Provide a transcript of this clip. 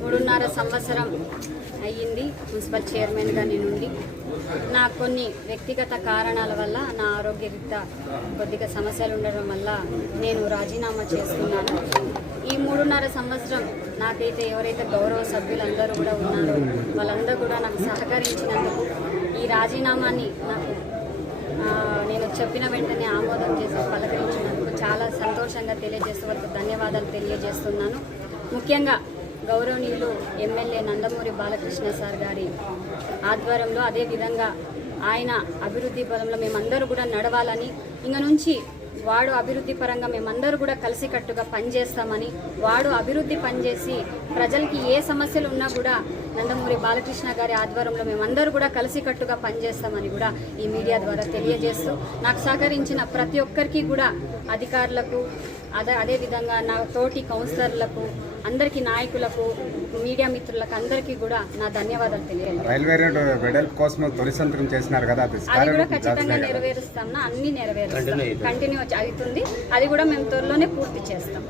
మూడున్నర సంవత్సరం అయ్యింది మున్సిపల్ చైర్మన్గా నేనుండి. నా కొన్ని వ్యక్తిగత కారణాల వల్ల నా ఆరోగ్యరీత్యా కొద్దిగా సమస్యలు ఉండడం వల్ల నేను రాజీనామా చేసుకున్నాను. ఈ మూడున్నర సంవత్సరం నాకైతే ఎవరైతే గౌరవ సభ్యులందరూ కూడా ఉన్నారో వాళ్ళందరూ కూడా నాకు సహకరించినందుకు ఈ రాజీనామాని నాకు నేను చెప్పిన వెంటనే ఆమోదం చేసి పలకరించినందుకు చాలా సంతోషంగా తెలియజేస్తూ ధన్యవాదాలు తెలియజేస్తున్నాను. ముఖ్యంగా గౌరవనీయులు ఎమ్మెల్యే నందమూరి బాలకృష్ణ సార్ గారి ఆధ్వర్యంలో అదేవిధంగా ఆయన అభివృద్ధి పరంలో మేమందరూ కూడా నడవాలని ఇంక నుంచి వాడు అభివృద్ధి పరంగా మేమందరూ కూడా కలిసికట్టుగా పనిచేస్తామని వాడు అభివృద్ధి పనిచేసి ప్రజలకి ఏ సమస్యలు ఉన్నా కూడా నందమూరి బాలకృష్ణ గారి ఆధ్వర్యంలో మేమందరూ కూడా కలిసికట్టుగా పనిచేస్తామని కూడా ఈ మీడియా ద్వారా తెలియజేస్తూ నాకు సహకరించిన ప్రతి ఒక్కరికి కూడా అధికారులకు అదే అదేవిధంగా నా తోటి కౌన్సిలర్లకు అందరికీ నాయకులకు మీడియా మిత్రులకు అందరికీ కూడా నా ధన్యవాదాలు తెలియజేస్తాను రైల్వే రోడ్ వెడల్పు కోసం తొలి సంతకం చేసినారు కదా అది కూడా ఖచ్చితంగా. నెరవేరుస్తాం అన్ని నెరవేరుస్తాం. కంటిన్యూ అవుతుంది. అది కూడా మేము త్వరలోనే పూర్తి చేస్తాం.